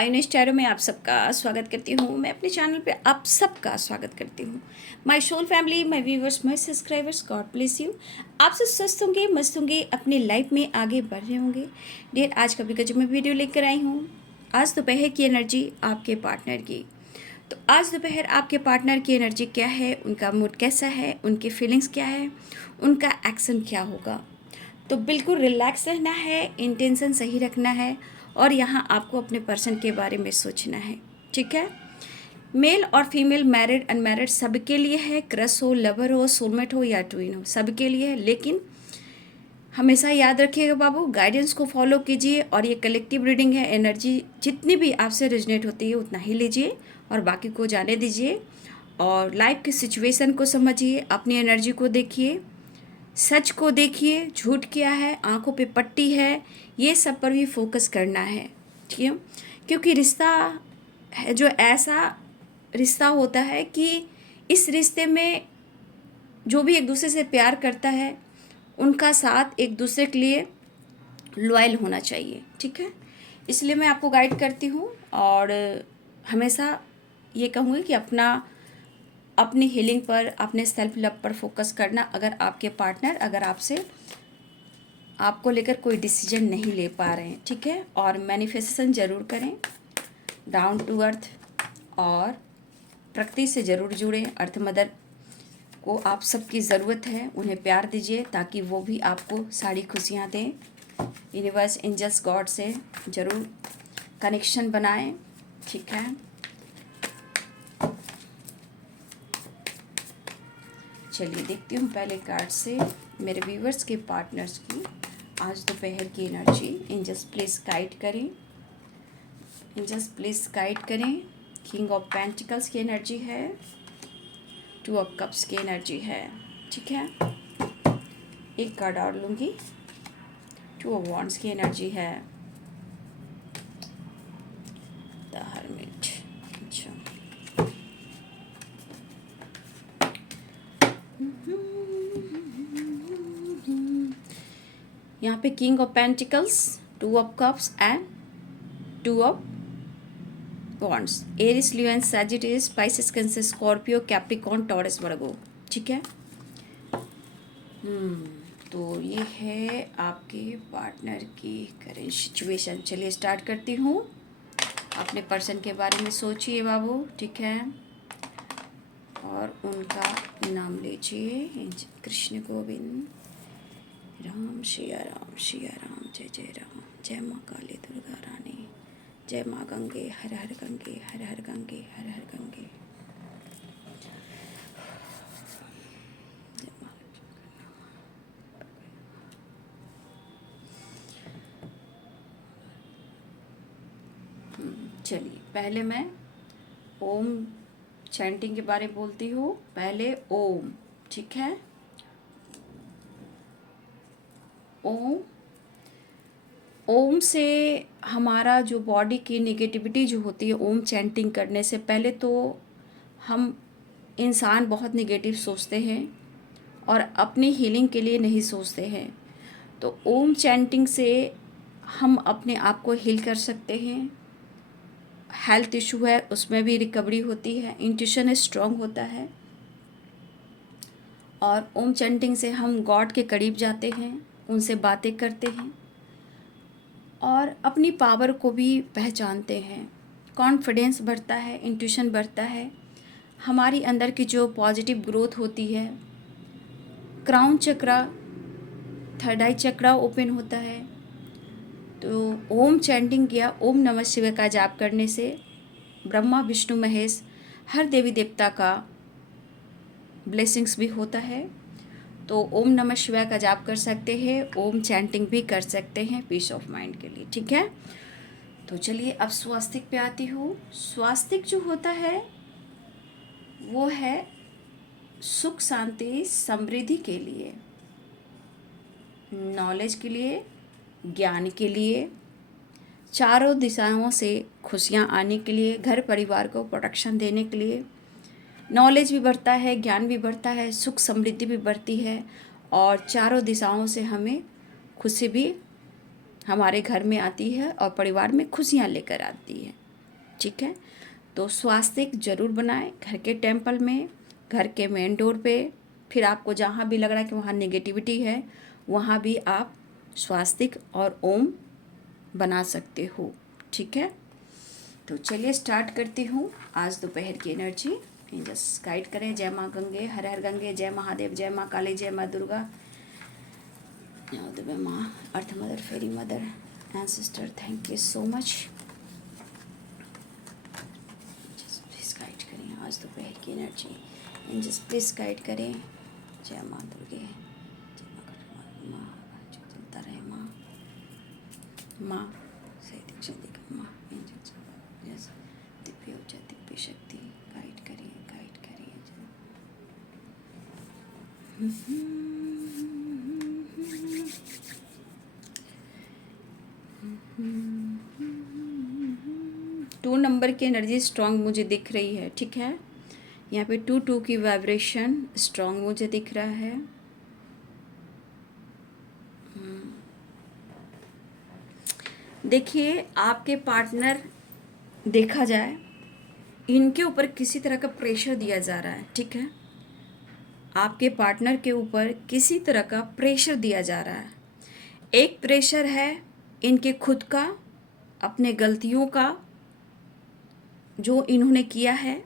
आयुनेश tarot में आप सबका स्वागत करती हूँ। मैं अपने चैनल पे आप सबका स्वागत करती हूँ। My soul family, my viewers, my subscribers, God bless you. आप सब स्वस्थ होंगे, मस्त होंगे, अपनी लाइफ में आगे बढ़ रहे होंगे। डेट आज का जो मैं वीडियो लेकर आई हूँ, आज दोपहर की एनर्जी आपके पार्टनर की। तो आज दोपहर आपके पार्टनर की एनर्जी क्या है, उनका मूड कैसा है, उनकी फीलिंग्स क्या है, उनका एक्शन क्या होगा। तो बिल्कुल रिलैक्स रहना है, इंटेंशन सही रखना है और यहाँ आपको अपने पर्सन के बारे में सोचना है। ठीक है, मेल और फीमेल, मैरिड अनमैरिड, सबके लिए है। क्रश हो, लवर हो, सोलमेट हो या ट्विन हो, सबके लिए है। लेकिन हमेशा याद रखिएगा बाबू, गाइडेंस को फॉलो कीजिए और ये कलेक्टिव रीडिंग है। एनर्जी जितनी भी आपसे रिजनेट होती है उतना ही लीजिए और बाकी को जाने दीजिए। और लाइफ की सिचुएशन को समझिए, अपनी एनर्जी को देखिए, सच को देखिए, झूठ क्या है, आंखों पे पट्टी है, ये सब पर भी फोकस करना है। ठीक है, क्योंकि रिश्ता है जो ऐसा रिश्ता होता है कि इस रिश्ते में जो भी एक दूसरे से प्यार करता है उनका साथ एक दूसरे के लिए लॉयल होना चाहिए। ठीक है, इसलिए मैं आपको गाइड करती हूँ और हमेशा ये कहूँगी कि अपनी हीलिंग पर, अपने सेल्फ लव पर फोकस करना। अगर आपके पार्टनर अगर आपको लेकर कोई डिसीजन नहीं ले पा रहे हैं, ठीक है, और मैनिफेस्टेशन ज़रूर करें, डाउन टू अर्थ, और प्रकृति से ज़रूर जुड़ें। अर्थ मदर को आप सबकी ज़रूरत है, उन्हें प्यार दीजिए ताकि वो भी आपको सारी खुशियाँ दें। यूनिवर्स, एंजल्स, गॉड से ज़रूर कनेक्शन बनाएं। ठीक है, चलिए देखती हूँ पहले कार्ड से मेरे व्यूवर्स के पार्टनर्स की आज दोपहर की एनर्जी। एंजल्स प्लीज़ गाइड करें, एंजल्स प्लीज़ गाइड करें। किंग ऑफ पेंटिकल्स की एनर्जी है, टू ऑफ कप्स की एनर्जी है। ठीक है, एक कार्ड और लूँगी, टू ऑफ वॉन्ड्स की एनर्जी है, द हर्मिट। अच्छा, यहाँ पे king of pentacles, two of cups and two of wands. Aries, Leo and Sagittarius, Pisces, Cancer, Scorpio, Capricorn, Taurus, Virgo. ठीक है, तो ये है आपके पार्टनर की करेंट सिचुएशन। चलिए स्टार्ट करती हूँ। अपने पर्सन के बारे में सोचिए बाबू, ठीक है, और उनका नाम लीजिए। कृष्ण गोविंद, राम सिया राम, सिया राम, जय जय राम, जय माँ काली दुर्गा रानी, जय माँ गंगे, हर हर गंगे, हर हर गंगे, हर हर गंगे। चलिए पहले मैं ओम चैंटिंग के बारे में बोलती हूँ। पहले ओम, ठीक है, ओम। ओम से हमारा जो बॉडी की नेगेटिविटी जो होती है, ओम चैंटिंग करने से पहले तो हम इंसान बहुत नेगेटिव सोचते हैं और अपनी हीलिंग के लिए नहीं सोचते हैं। तो ओम चैंटिंग से हम अपने आप को हील कर सकते हैं। हेल्थ इशू है उसमें भी रिकवरी होती है, इंट्यूशन स्ट्रॉन्ग होता है, और ओम चैंटिंग से हम गॉड के करीब जाते हैं, उनसे बातें करते हैं और अपनी पावर को भी पहचानते हैं। कॉन्फिडेंस बढ़ता है, इंट्यूशन बढ़ता है, हमारी अंदर की जो पॉजिटिव ग्रोथ होती है। क्राउन चक्रा, थर्ड आई चक्रा ओपन होता है। तो ओम चैंटिंग किया, ओम नमः शिवाय का जाप करने से ब्रह्मा विष्णु महेश हर देवी देवता का ब्लेसिंग्स भी होता है। तो ओम नमः शिवाय का जाप कर सकते हैं, ओम चैंटिंग भी कर सकते हैं पीस ऑफ माइंड के लिए। ठीक है, तो चलिए अब स्वास्तिक पे आती हूँ। स्वास्तिक जो होता है वो है सुख, शांति, समृद्धि के लिए, नॉलेज के लिए, ज्ञान के लिए, चारों दिशाओं से खुशियाँ आने के लिए, घर परिवार को प्रोटेक्शन देने के लिए। नॉलेज भी बढ़ता है, ज्ञान भी बढ़ता है, सुख समृद्धि भी बढ़ती है और चारों दिशाओं से हमें खुशी भी हमारे घर में आती है और परिवार में खुशियाँ लेकर आती है। ठीक है। तो स्वास्तिक जरूर बनाएं घर के टेम्पल में, घर के मेन डोर पे, फिर आपको जहाँ भी लग रहा है कि वहाँ नेगेटिविटी है वहाँ भी आप स्वास्तिक और ओम बना सकते हो। ठीक है, तो चलिए स्टार्ट करती हूँ आज दोपहर की एनर्जी। जस्ट गाइड करें। जय माँ गंगे, हर हर गंगे, जय महादेव, जय माँ काली, जय माँ दुर्गा, जय माँ earth mother, fairy mother and sister, thank you so much. Just please guide करें आज दोपहर की energy and just please guide करें। जय माँ दुर्गे, जय माँ माँ जो चलता रहे माँ, माँ सही दीक्षा देगा माँ, जैसा दिव्य ऊर्जा, दिव्य शक्ति गाइड करिए, गाइड करिए। टू नंबर की एनर्जी स्ट्रांग मुझे दिख रही है। ठीक है, यहाँ पे 2 की वाइब्रेशन स्ट्रांग मुझे दिख रहा है। देखिए, आपके पार्टनर देखा जाए इनके ऊपर किसी तरह का प्रेशर दिया जा रहा है। ठीक है, आपके पार्टनर के ऊपर किसी तरह का प्रेशर दिया जा रहा है। एक प्रेशर है इनके खुद का, अपने गलतियों का जो इन्होंने किया है।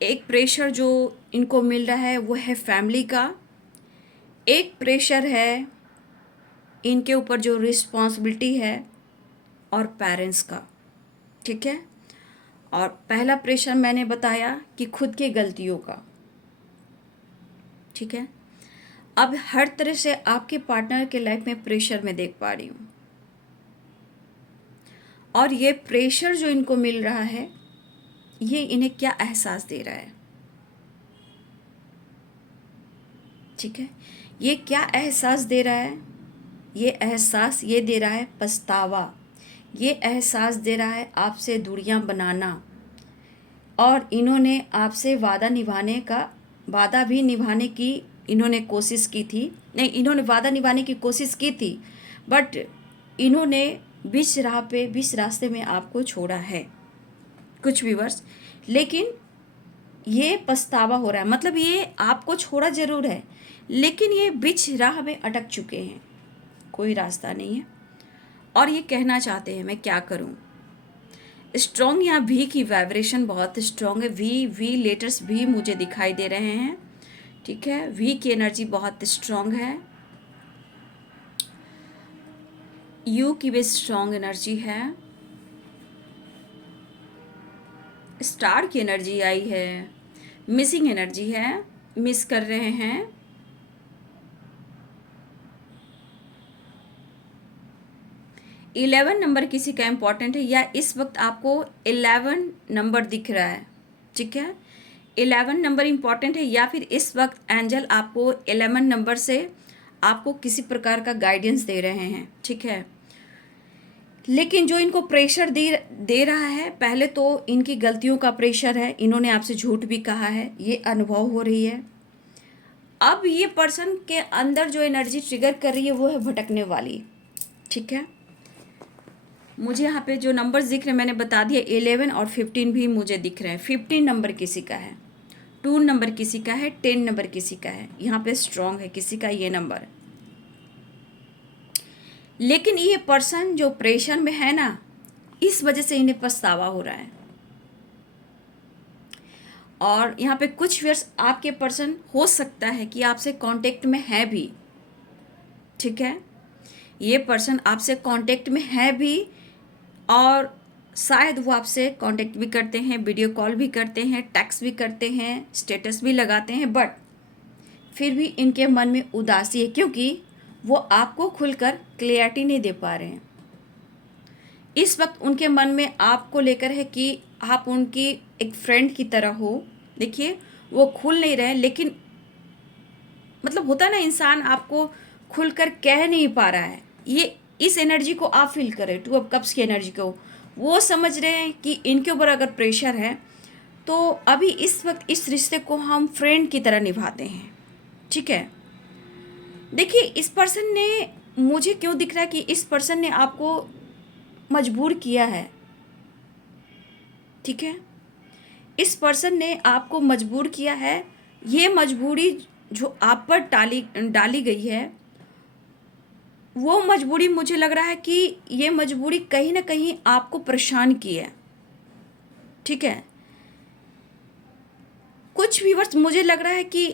एक प्रेशर जो इनको मिल रहा है वो है फैमिली का। एक प्रेशर है इनके ऊपर जो रिस्पॉन्सिबिलिटी है और पेरेंट्स का। ठीक है, और पहला प्रेशर मैंने बताया कि खुद के गलतियों का। ठीक है, अब हर तरह से आपके पार्टनर के लाइफ में प्रेशर मैं देख पा रही हूँ, और ये प्रेशर जो इनको मिल रहा है ये इन्हें क्या एहसास दे रहा है। ठीक है, ये क्या एहसास दे रहा है? ये एहसास ये दे रहा है पछतावा, ये एहसास दे रहा है आपसे दूरियां बनाना, और इन्होंने आपसे वादा भी निभाने की इन्होंने कोशिश की थी। नहीं, इन्होंने वादा निभाने की कोशिश की थी, बट इन्होंने बीच रास्ते में आपको छोड़ा है कुछ व्यूअर्स। लेकिन ये पछतावा हो रहा है, मतलब ये आपको छोड़ा जरूर है लेकिन ये बीच राह में अटक चुके हैं, कोई रास्ता नहीं है, और ये कहना चाहते हैं मैं क्या करूं। स्ट्रॉन्ग, यहाँ भी की वाइब्रेशन बहुत स्ट्रॉन्ग है। वी लेटर्स भी मुझे दिखाई दे रहे हैं। ठीक है, वी की एनर्जी बहुत स्ट्रॉन्ग है। यू की भी स्ट्रॉन्ग एनर्जी है। स्टार की एनर्जी आई है। मिसिंग एनर्जी है, मिस कर रहे हैं। इलेवन नंबर किसी का इम्पॉर्टेंट है, या इस वक्त आपको 11 नंबर दिख रहा है। ठीक है, 11 नंबर इम्पॉर्टेंट है, या फिर इस वक्त एंजल आपको 11 नंबर से आपको किसी प्रकार का गाइडेंस दे रहे हैं। ठीक है, लेकिन जो इनको प्रेशर दे रहा है, पहले तो इनकी गलतियों का प्रेशर है, इन्होंने आपसे झूठ भी कहा है, ये अनुभव हो रही है। अब ये पर्सन के अंदर जो एनर्जी ट्रिगर कर रही है वो है भटकने वाली। ठीक है, मुझे यहाँ पे जो नंबर्स दिख रहे हैं मैंने बता दिया, 11 और 15 भी मुझे दिख रहे हैं। 15 नंबर किसी का है, 2 नंबर किसी का है, 10 नंबर किसी का है, यहाँ पे स्ट्रॉन्ग है किसी का ये नंबर। लेकिन ये पर्सन जो प्रेशर में है ना, इस वजह से इन्हें पछतावा हो रहा है। और यहाँ पे कुछ वर्ष आपके पर्सन हो सकता है कि आपसे कांटेक्ट में है भी। ठीक है, ये पर्सन आपसे कांटेक्ट में है भी, और शायद वो आपसे कांटेक्ट भी करते हैं, वीडियो कॉल भी करते हैं, टेक्स्ट भी करते हैं, स्टेटस भी लगाते हैं, बट फिर भी इनके मन में उदासी है क्योंकि वो आपको खुलकर क्लियरिटी नहीं दे पा रहे हैं। इस वक्त उनके मन में आपको लेकर है कि आप उनकी एक फ्रेंड की तरह हो। देखिए, वो खुल नहीं रहे, लेकिन मतलब होता है ना, इंसान आपको खुलकर कह नहीं पा रहा है। ये इस एनर्जी को आप फील करें, 2 ऑफ कप्स की एनर्जी को। वो समझ रहे हैं कि इनके ऊपर अगर प्रेशर है तो अभी इस वक्त इस रिश्ते को हम फ्रेंड की तरह निभाते हैं। ठीक है, देखिए, इस पर्सन ने, मुझे क्यों दिख रहा है कि इस पर्सन ने आपको मजबूर किया है। ठीक है। इस पर्सन ने आपको मजबूर किया है। ये मजबूरी जो आप पर डाली गई है, वो मजबूरी मुझे लग रहा है कि ये मजबूरी कहीं ना कहीं आपको परेशान की है। ठीक है। कुछ व्यूअर्स मुझे लग रहा है कि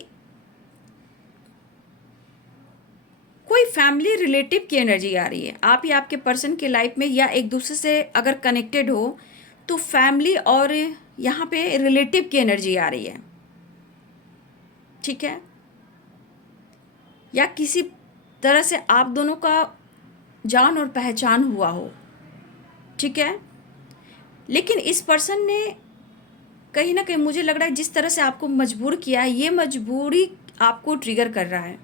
कोई फैमिली रिलेटिव की एनर्जी आ रही है। आप या आपके पर्सन के लाइफ में, या एक दूसरे से अगर कनेक्टेड हो तो फैमिली और यहाँ पे रिलेटिव की एनर्जी आ रही है। ठीक है। या किसी तरह से आप दोनों का जान और पहचान हुआ हो। ठीक है। लेकिन इस पर्सन ने कहीं ना कहीं मुझे लग रहा है जिस तरह से आपको मजबूर किया है, ये मजबूरी आपको ट्रिगर कर रहा है।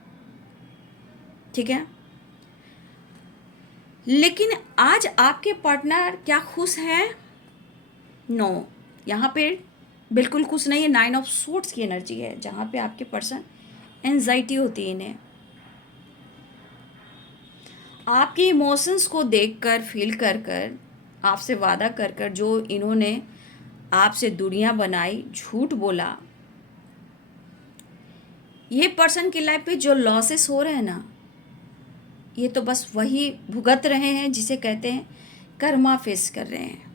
ठीक है। लेकिन आज आपके पार्टनर क्या खुश हैं? नो, यहाँ पे बिल्कुल खुश नहीं है। 9 ऑफ सोर्ड्स की एनर्जी है, जहाँ पे आपके पर्सन एंजाइटी होती है इन्हें। आपके इमोशंस को देखकर, फील कर कर, आपसे वादा कर कर जो इन्होंने आपसे दूरियां बनाई, झूठ बोला, ये पर्सन की लाइफ पे जो लॉसेस हो रहे हैं ना, ये तो बस वही भुगत रहे हैं जिसे कहते हैं कर्मा फेस कर रहे हैं।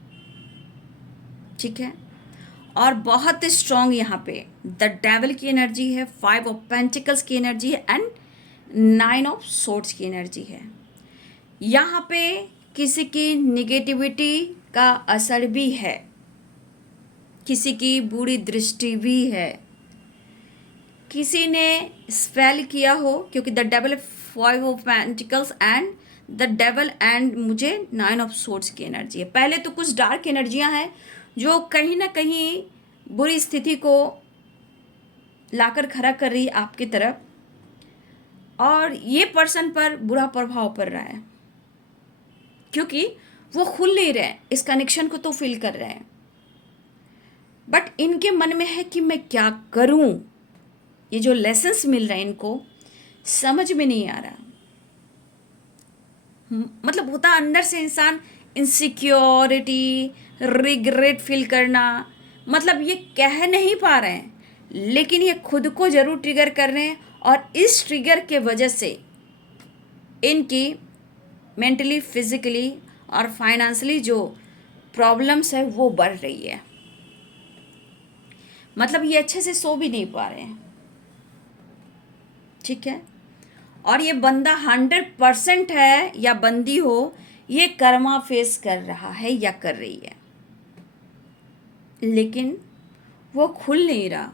ठीक है। और बहुत स्ट्रॉन्ग यहाँ पे द डेविल की एनर्जी है, 5 ऑफ पेंटिकल्स की एनर्जी है एंड 9 ऑफ सोर्ड्स की एनर्जी है। यहाँ पे किसी की निगेटिविटी का असर भी है, किसी की बुरी दृष्टि भी है, किसी ने स्पेल किया हो, क्योंकि the devil 5 of pentacles and the devil and मुझे 9 ऑफ सोर्ड्स की एनर्जी है। पहले तो कुछ डार्क एनर्जियां हैं जो कहीं ना कहीं बुरी स्थिति को लाकर खड़ा कर रही है आपकी तरफ, और ये पर्सन पर बुरा प्रभाव पड़ रहा है क्योंकि वो खुल नहीं रहे, इस कनेक्शन को तो फील कर रहे हैं, बट इनके मन में है कि मैं क्या करूं। ये जो लेसन्स मिल रहे हैं इनको समझ में नहीं आ रहा। मतलब होता अंदर से इंसान इनसिक्योरिटी, रिग्रेट फील करना, मतलब ये कह नहीं पा रहे हैं लेकिन ये खुद को ज़रूर ट्रिगर कर रहे हैं, और इस ट्रिगर के वजह से इनकी मेंटली, फिजिकली और फाइनेंशियली जो प्रॉब्लम्स है वो बढ़ रही है। मतलब ये अच्छे से सो भी नहीं पा रहे हैं। ठीक है। और ये बंदा 100% है या बंदी हो, ये कर्मा फेस कर रहा है या कर रही है, लेकिन वो खुल नहीं रहा,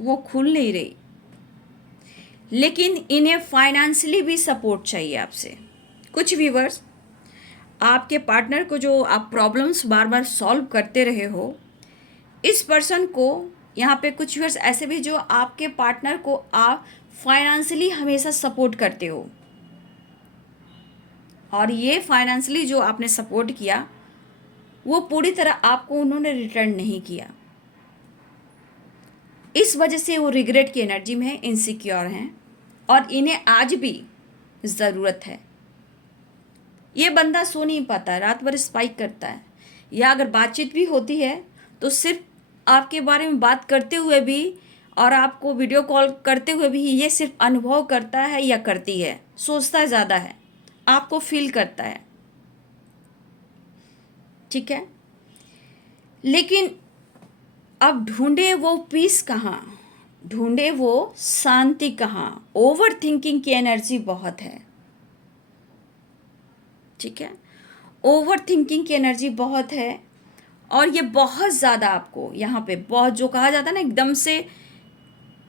वो खुल नहीं रही। लेकिन इन्हें फाइनेंशियली भी सपोर्ट चाहिए आपसे। कुछ व्यूवर्स, आपके पार्टनर को जो आप प्रॉब्लम्स बार बार सॉल्व करते रहे हो, इस पर्सन को यहाँ पे कुछ व्यूवर्स ऐसे भी जो आपके पार्टनर को आप फाइनेंशियली हमेशा सपोर्ट करते हो, और ये फाइनेंशियली जो आपने सपोर्ट किया वो पूरी तरह आपको उन्होंने रिटर्न नहीं किया। इस वजह से वो रिग्रेट की एनर्जी में है, इनसिक्योर हैं, और इन्हें आज भी ज़रूरत है। ये बंदा सो नहीं पाता, रात भर स्पाइक करता है, या अगर बातचीत भी होती है तो सिर्फ आपके बारे में बात करते हुए भी और आपको वीडियो कॉल करते हुए भी ये सिर्फ अनुभव करता है या करती है, सोचता ज़्यादा है, आपको फील करता है। ठीक है। लेकिन अब ढूंढे वो पीस कहाँ, ढूंढे वो शांति कहाँ। ओवर थिंकिंग की एनर्जी बहुत है। ठीक है। ओवर थिंकिंग की एनर्जी बहुत है, और ये बहुत ज़्यादा आपको यहाँ पे बहुत जो कहा जाता है ना, एकदम से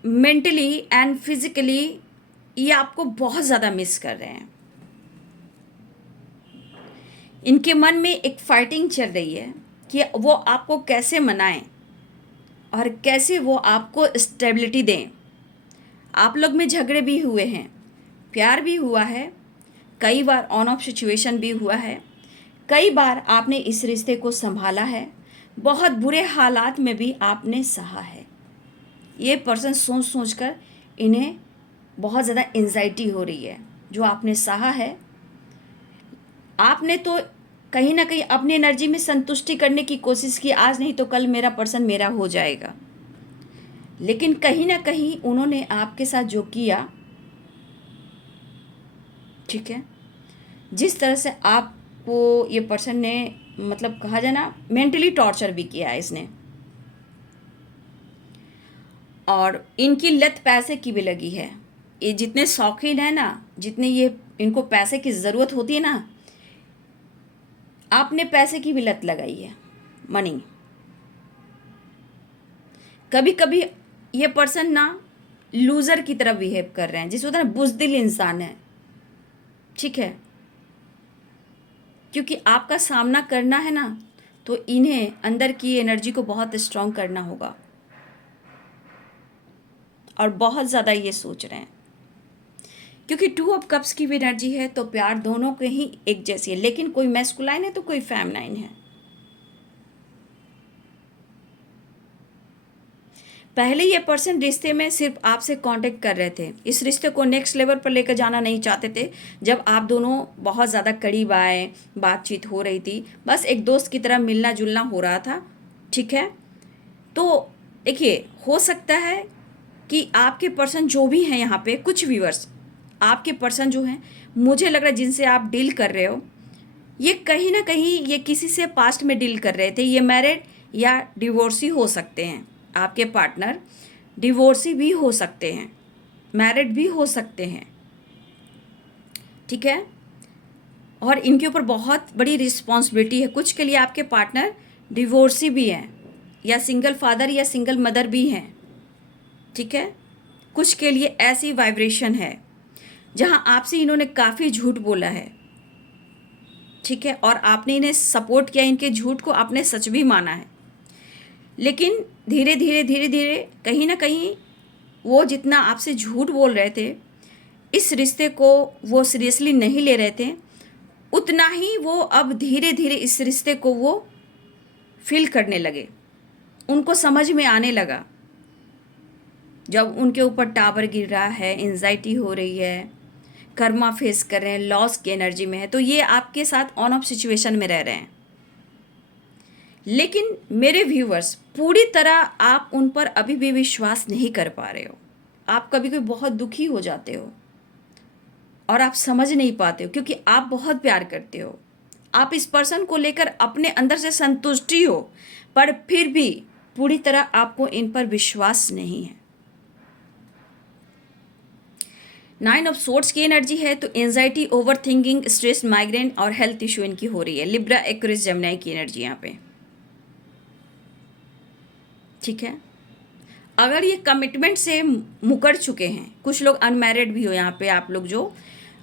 मेंटली एंड फिजिकली ये आपको बहुत ज़्यादा मिस कर रहे हैं। इनके मन में एक फाइटिंग चल रही है कि वो आपको कैसे मनाएं और कैसे वो आपको स्टेबिलिटी दें। आप लोग में झगड़े भी हुए हैं, प्यार भी हुआ है, कई बार ऑन ऑफ सिचुएशन भी हुआ है, कई बार आपने इस रिश्ते को संभाला है, बहुत बुरे हालात में भी आपने सहा है। ये पर्सन सोच सोच कर इन्हें बहुत ज़्यादा एंजाइटी हो रही है। जो आपने सहा है, आपने तो कहीं ना कहीं अपनी एनर्जी में संतुष्टि करने की कोशिश की, आज नहीं तो कल मेरा पर्सन मेरा हो जाएगा। लेकिन कहीं ना कहीं उन्होंने आपके साथ जो किया, ठीक है, जिस तरह से आपको ये पर्सन ने, मतलब कहा जाए ना, मेंटली टॉर्चर भी किया है इसने, और इनकी लत पैसे की भी लगी है। ये जितने शौकीन है ना, जितने ये इनको पैसे की ज़रूरत होती है ना, आपने पैसे की भी लत लगाई है, मनी। कभी कभी ये पर्सन ना लूज़र की तरह बिहेव कर रहे हैं, जिस होता है ना बुज़दिल इंसान है, ठीक है, क्योंकि आपका सामना करना है ना, तो इन्हें अंदर की एनर्जी को बहुत स्ट्रांग करना होगा, और बहुत ज़्यादा ये सोच रहे हैं, क्योंकि 2 ऑफ कप्स की भी एनर्जी है, तो प्यार दोनों के ही एक जैसी है, लेकिन कोई मैस्कुलाइन है तो कोई फेमिनाइन है। पहले ये पर्सन रिश्ते में सिर्फ आपसे कांटेक्ट कर रहे थे, इस रिश्ते को नेक्स्ट लेवल पर लेकर जाना नहीं चाहते थे। जब आप दोनों बहुत ज़्यादा करीब आए, बातचीत हो रही थी, बस एक दोस्त की तरह मिलना जुलना हो रहा था, ठीक है। तो देखिए, हो सकता है कि आपके पर्सन जो भी हैं यहाँ पे, कुछ व्यूअर्स, आपके पर्सन जो हैं, मुझे लग रहा है जिनसे आप डील कर रहे हो, ये कहीं ना कहीं ये किसी से पास्ट में डील कर रहे थे। ये मैरिड या डिवोर्सी हो सकते हैं, आपके पार्टनर डिवोर्सी भी हो सकते हैं, मैरिड भी हो सकते हैं, ठीक है। और इनके ऊपर बहुत बड़ी रिस्पॉन्सिबिलिटी है। कुछ के लिए आपके पार्टनर डिवोर्सी भी हैं, या सिंगल फादर या सिंगल मदर भी हैं, ठीक है। कुछ के लिए ऐसी वाइब्रेशन है जहां आपसे इन्होंने काफ़ी झूठ बोला है, ठीक है, और आपने इन्हें सपोर्ट किया, इनके झूठ को आपने सच भी माना है। लेकिन धीरे धीरे कहीं ना कहीं वो जितना आपसे झूठ बोल रहे थे, इस रिश्ते को वो सीरियसली नहीं ले रहे थे, उतना ही वो अब धीरे धीरे इस रिश्ते को वो फील करने लगे, उनको समझ में आने लगा। जब उनके ऊपर टावर गिर रहा है, एंजाइटी हो रही है, कर्मा फेस कर रहे हैं, लॉस की एनर्जी में है, तो ये आपके साथ ऑन ऑफ सिचुएशन में रह रहे हैं। लेकिन मेरे व्यूवर्स, पूरी तरह आप उन पर अभी भी विश्वास नहीं कर पा रहे हो। आप कभी कभी बहुत दुखी हो जाते हो और आप समझ नहीं पाते हो, क्योंकि आप बहुत प्यार करते हो, आप इस पर्सन को लेकर अपने अंदर से संतुष्टि हो, पर फिर भी पूरी तरह आपको इन पर विश्वास नहीं है। 9 ऑफ सोर्ड्स की एनर्जी है, तो anxiety, over thinking, stress, migraine और हेल्थ इशू इनकी हो रही है। लिब्रा, एक्वेरियस, जेमिनी की एनर्जी यहाँ पे, ठीक है। अगर ये कमिटमेंट से मुकर चुके हैं, कुछ लोग अनमैरिड भी हो यहाँ पे, आप लोग जो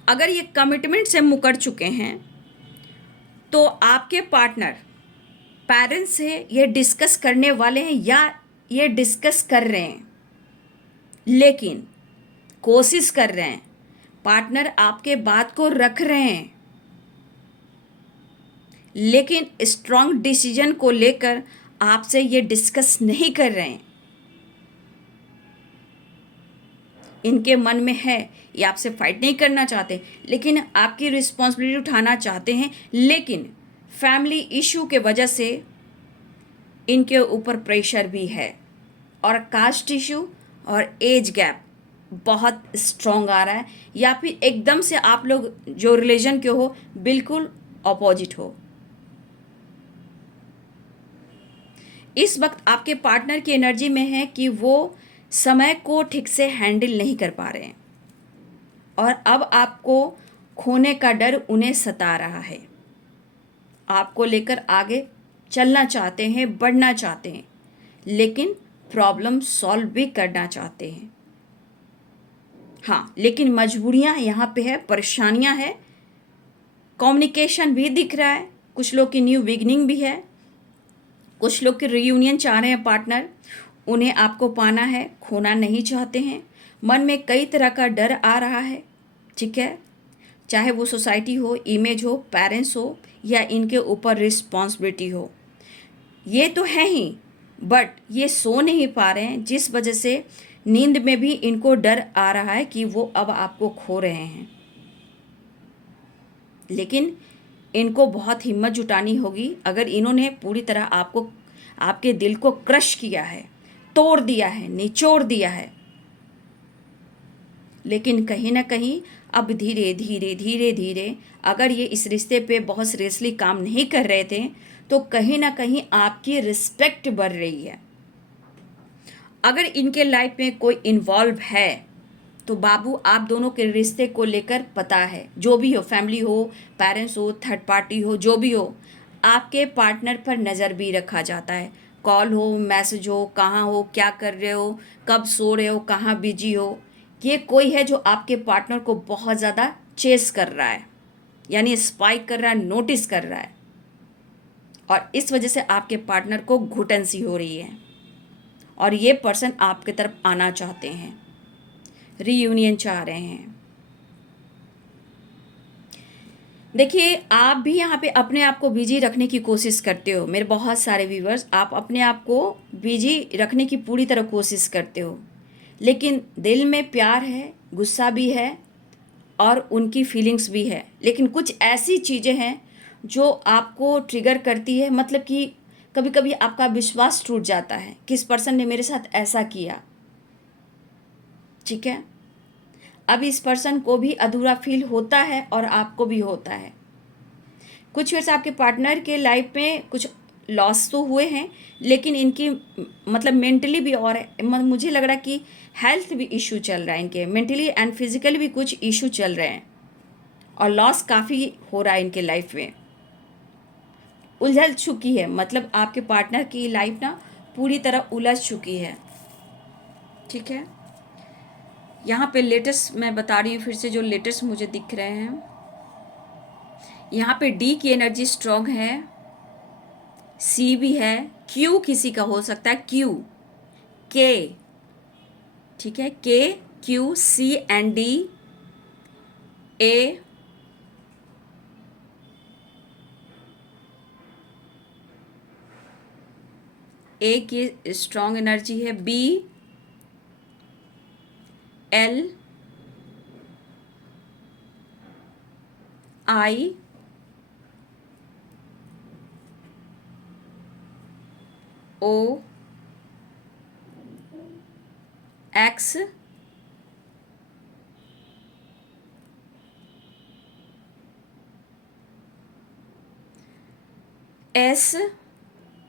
अगर ये कमिटमेंट से मुकर चुके हैं, तो आपके पार्टनर पेरेंट्स से ये डिस्कस करने वाले हैं या ये डिस्कस कर रहे हैं, लेकिन कोशिश कर रहे हैं, पार्टनर आपके बात को रख रहे हैं, लेकिन स्ट्रॉन्ग डिसीजन को लेकर आपसे ये डिस्कस नहीं कर रहे हैं। इनके मन में है, ये आपसे फाइट नहीं करना चाहते, लेकिन आपकी रिस्पॉन्सिबिलिटी उठाना चाहते हैं, लेकिन फैमिली इशू के वजह से इनके ऊपर प्रेशर भी है, और कास्ट इशू और एज गैप बहुत स्ट्रॉन्ग आ रहा है, या फिर एकदम से आप लोग जो रिलीजन के हो बिल्कुल अपोजिट हो। इस वक्त आपके पार्टनर की एनर्जी में है कि वो समय को ठीक से हैंडल नहीं कर पा रहे हैं, और अब आपको खोने का डर उन्हें सता रहा है। आपको लेकर आगे चलना चाहते हैं, बढ़ना चाहते हैं, लेकिन प्रॉब्लम सॉल्व भी करना चाहते हैं। हाँ, लेकिन मजबूरियां यहाँ पे है, परेशानियां है, कम्युनिकेशन भी दिख रहा है, कुछ लोग की न्यू बिगनिंग भी है, कुछ लोग की रियूनियन चाह रहे हैं पार्टनर, उन्हें आपको पाना है, खोना नहीं चाहते हैं। मन में कई तरह का डर आ रहा है, ठीक है, चाहे वो सोसाइटी हो, इमेज हो, पेरेंट्स हो, या इनके ऊपर रिस्पॉन्सिबिलिटी हो, ये तो है ही, बट ये सो नहीं पा रहे हैं, जिस वजह से नींद में भी इनको डर आ रहा है कि वो अब आपको खो रहे हैं। लेकिन इनको बहुत हिम्मत जुटानी होगी। अगर इन्होंने पूरी तरह आपको, आपके दिल को क्रश किया है, तोड़ दिया है, निचोड़ दिया है, लेकिन कहीं ना कहीं अब धीरे धीरे धीरे धीरे अगर ये इस रिश्ते पे बहुत सीरियसली काम नहीं कर रहे थे, तो कहीं ना कहीं आपकी रिस्पेक्ट बढ़ रही है। अगर इनके लाइफ में कोई इन्वॉल्व है, तो बाबू आप दोनों के रिश्ते को लेकर पता है, जो भी हो, फैमिली हो, पेरेंट्स हो, थर्ड पार्टी हो, जो भी हो, आपके पार्टनर पर नज़र भी रखा जाता है। कॉल हो, मैसेज हो, कहाँ हो, क्या कर रहे हो, कब सो रहे हो, कहाँ बिजी हो, ये कोई है जो आपके पार्टनर को बहुत ज़्यादा चेस कर रहा है, यानी स्पाइक कर रहा है, नोटिस कर रहा है, और इस वजह से आपके पार्टनर को घुटन सी हो रही है और ये पर्सन आपके तरफ आना चाहते हैं, रीयूनियन चाह रहे हैं। देखिए, आप भी यहाँ पे अपने आप को बिजी रखने की कोशिश करते हो, मेरे बहुत सारे व्यूवर्स, आप अपने आप को बिजी रखने की पूरी तरह कोशिश करते हो, लेकिन दिल में प्यार है, गुस्सा भी है और उनकी फीलिंग्स भी है, लेकिन कुछ ऐसी चीज़ें हैं जो आपको ट्रिगर करती है, मतलब कि कभी कभी आपका विश्वास टूट जाता है, किस पर्सन ने मेरे साथ ऐसा किया। ठीक है, अब इस पर्सन को भी अधूरा फील होता है और आपको भी होता है। कुछ वर्ष आपके पार्टनर के लाइफ में कुछ लॉस तो हुए हैं, लेकिन इनकी मतलब मेंटली भी, और मुझे लग रहा है कि हेल्थ भी इशू चल रहा है इनके, मेंटली एंड फिजिकली भी कुछ इशू चल रहे हैं और लॉस काफ़ी हो रहा है इनके लाइफ में, उलझ चुकी है, मतलब आपके पार्टनर की लाइफ ना पूरी तरह उलझ चुकी है। ठीक है, यहाँ पे लेटेस्ट मैं बता रही हूँ फिर से, जो लेटेस्ट मुझे दिख रहे हैं, यहाँ पे डी की एनर्जी स्ट्रॉन्ग है, सी भी है, क्यू किसी का हो सकता है, क्यू, के, ठीक है, के, क्यू, सी एंड डी, ए, ए की स्ट्रॉन्ग एनर्जी है, बी, एल, आई, ओ, एक्स, एस।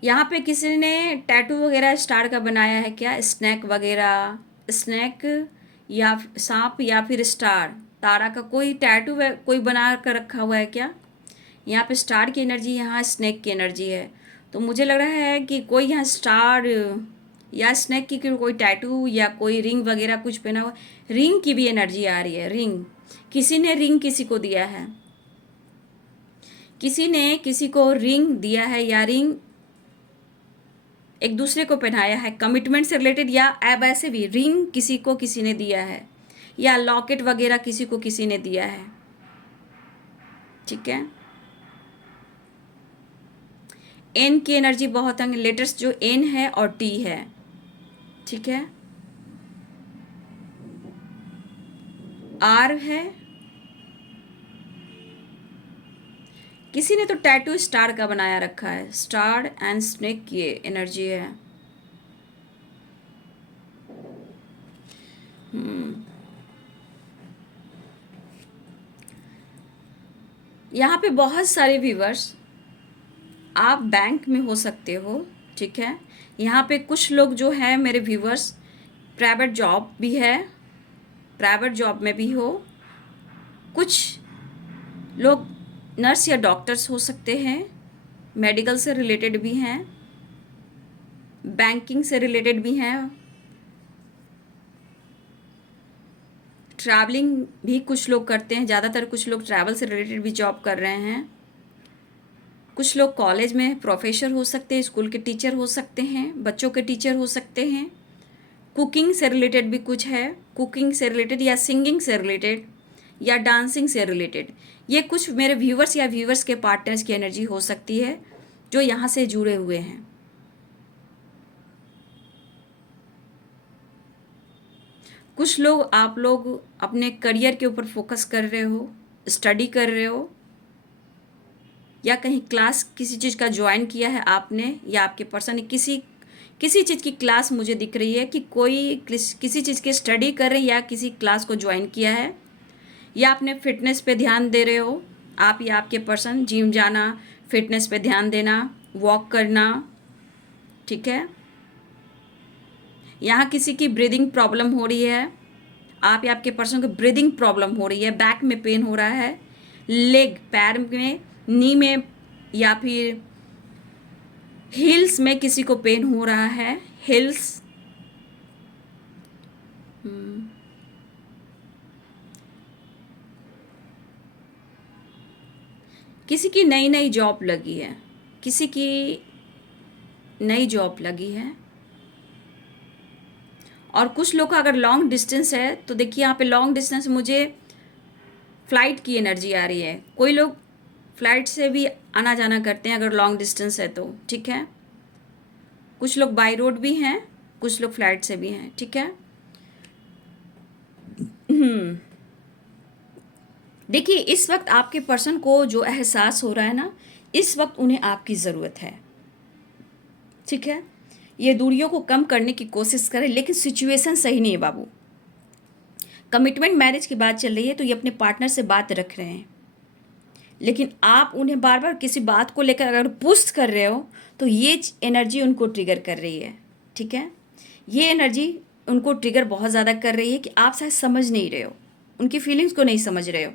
यहाँ पे किसी ने टैटू वगैरह स्टार का बनाया है क्या, स्नैक वगैरह, स्नैक या सांप या फिर स्टार, तारा का कोई टैटू कोई बना कर रखा हुआ है क्या? यहाँ पे स्टार की एनर्जी, यहाँ स्नैक की एनर्जी है, तो मुझे लग रहा है कि कोई यहाँ स्टार या स्नैक की कोई टैटू या कोई रिंग वगैरह कुछ पहना हुआ, रिंग की भी एनर्जी आ रही है, रिंग, किसी ने रिंग किसी को दिया है, किसी ने किसी को रिंग दिया है, या रिंग एक दूसरे को पहनाया है, कमिटमेंट से रिलेटेड, या अब ऐसे भी रिंग किसी को किसी ने दिया है, या लॉकेट वगैरह किसी को किसी ने दिया है। ठीक है, एन की एनर्जी बहुत है, लेटेस्ट जो एन है और टी है। ठीक है, आर है, किसी ने तो टैटू स्टार का बनाया रखा है, स्टार एंड स्नेक की एनर्जी है। यहाँ पे बहुत सारे व्यूवर्स, आप बैंक में हो सकते हो। ठीक है, यहाँ पे कुछ लोग जो है मेरे व्यूवर्स, प्राइवेट जॉब भी है, प्राइवेट जॉब में भी हो, कुछ लोग नर्स या डॉक्टर्स हो सकते हैं, मेडिकल से रिलेटेड भी हैं, बैंकिंग से रिलेटेड भी हैं, ट्रैवलिंग भी कुछ लोग करते हैं, ज़्यादातर कुछ लोग ट्रैवल से रिलेटेड भी जॉब कर रहे हैं, कुछ लोग कॉलेज में प्रोफेसर हो सकते हैं, स्कूल के टीचर हो सकते हैं, बच्चों के टीचर हो सकते हैं, कुकिंग से रिलेटेड भी कुछ है, कुकिंग से रिलेटेड या सिंगिंग से रिलेटेड या डांसिंग से रिलेटेड, ये कुछ मेरे व्यूवर्स या व्यूवर्स के पार्टनर्स की एनर्जी हो सकती है जो यहाँ से जुड़े हुए हैं। कुछ लोग, आप लोग अपने करियर के ऊपर फोकस कर रहे हो, स्टडी कर रहे हो, या कहीं क्लास किसी चीज़ का ज्वाइन किया है आपने, या आपके पर्सन ने किसी चीज़ की क्लास मुझे दिख रही है कि कोई किसी चीज़ की स्टडी कर रहे हैं या किसी क्लास को ज्वाइन किया है, या आपने फिटनेस पे ध्यान दे रहे हो, आप या आपके पर्सन जिम जाना, फिटनेस पे ध्यान देना, वॉक करना, ठीक है। यहाँ किसी की ब्रीदिंग प्रॉब्लम हो रही है, आप या आपके पर्सन को ब्रीदिंग प्रॉब्लम हो रही है, बैक में पेन हो रहा है, लेग पैर में, नी में या फिर हिल्स में किसी को पेन हो रहा है, हिल्स। किसी की नई नई जॉब लगी है, किसी की नई जॉब लगी है, और कुछ लोग का अगर लॉन्ग डिस्टेंस है तो देखिए यहाँ पे लॉन्ग डिस्टेंस मुझे फ्लाइट की एनर्जी आ रही है। कोई लोग फ्लाइट से भी आना जाना करते हैं अगर लॉन्ग डिस्टेंस है तो, ठीक है। कुछ लोग बाई रोड भी हैं, कुछ लोग फ्लाइट से भी हैं, ठीक है। देखिए इस वक्त आपके पर्सन को जो एहसास हो रहा है ना, इस वक्त उन्हें आपकी ज़रूरत है, ठीक है। ये दूरियों को कम करने की कोशिश करें, लेकिन सिचुएशन सही नहीं है बाबू। कमिटमेंट मैरिज की बात चल रही है तो ये अपने पार्टनर से बात रख रहे हैं, लेकिन आप उन्हें बार बार किसी बात को लेकर अगर पुश कर रहे हो तो ये एनर्जी उनको ट्रिगर कर रही है, ठीक है। ये एनर्जी उनको ट्रिगर बहुत ज़्यादा कर रही है कि आप शायद समझ नहीं रहे हो, उनकी फीलिंग्स को नहीं समझ रहे हो।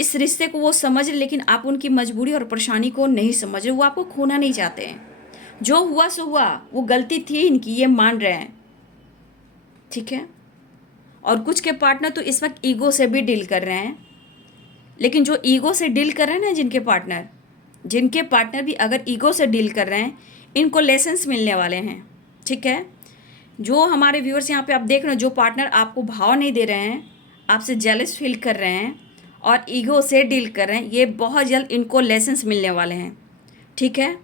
इस रिश्ते को वो समझ रहे, लेकिन आप उनकी मजबूरी और परेशानी को नहीं समझ रहे। वो आपको खोना नहीं चाहते हैं। जो हुआ सो हुआ, वो गलती थी इनकी, ये मान रहे हैं, ठीक है। और कुछ के पार्टनर तो इस वक्त ईगो से भी डील कर रहे हैं, लेकिन जो ईगो से डील कर रहे हैं ना, जिनके पार्टनर भी अगर ईगो से डील कर रहे हैं, इनको लेसन्स मिलने वाले हैं, ठीक है। जो हमारे व्यूअर्स यहाँ पे आप देख रहे हो, जो पार्टनर आपको भाव नहीं दे रहे हैं, आपसे जेलस फील कर रहे हैं और ईगो से डील कर रहे हैं, ये बहुत जल्द इनको लेसन्स मिलने वाले हैं, ठीक है।